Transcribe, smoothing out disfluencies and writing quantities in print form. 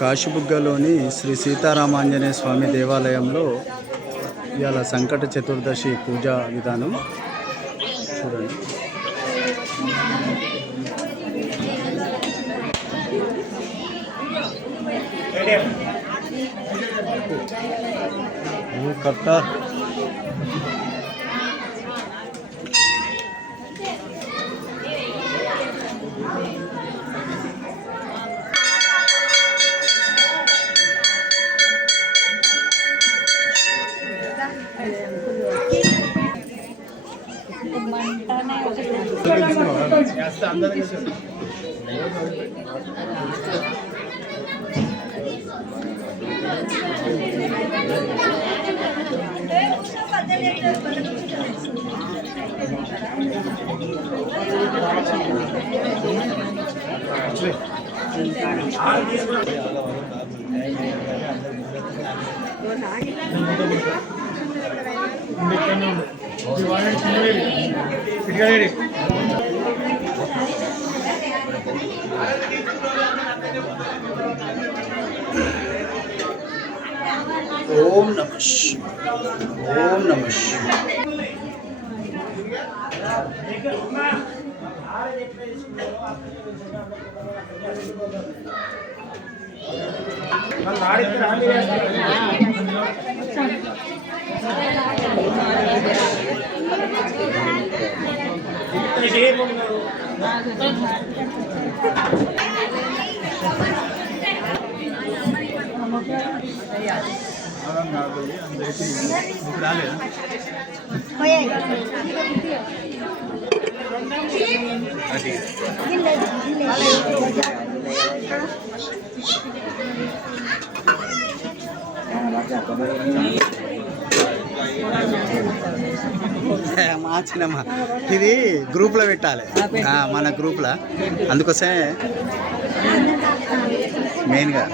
కాశీబుగ్గలోని శ్రీ సీతారామాంజనేయ స్వామి దేవాలయంలో ఇవాళ సంకట చతుర్దశి పూజా విధానం చూడండి. కట్ట ఓం నమః ఓం నమః. మార్చినమ్మా, ఇది గ్రూప్లో పెట్టాలి, మన గ్రూప్లో, అందుకోసమే మెయిన్గా.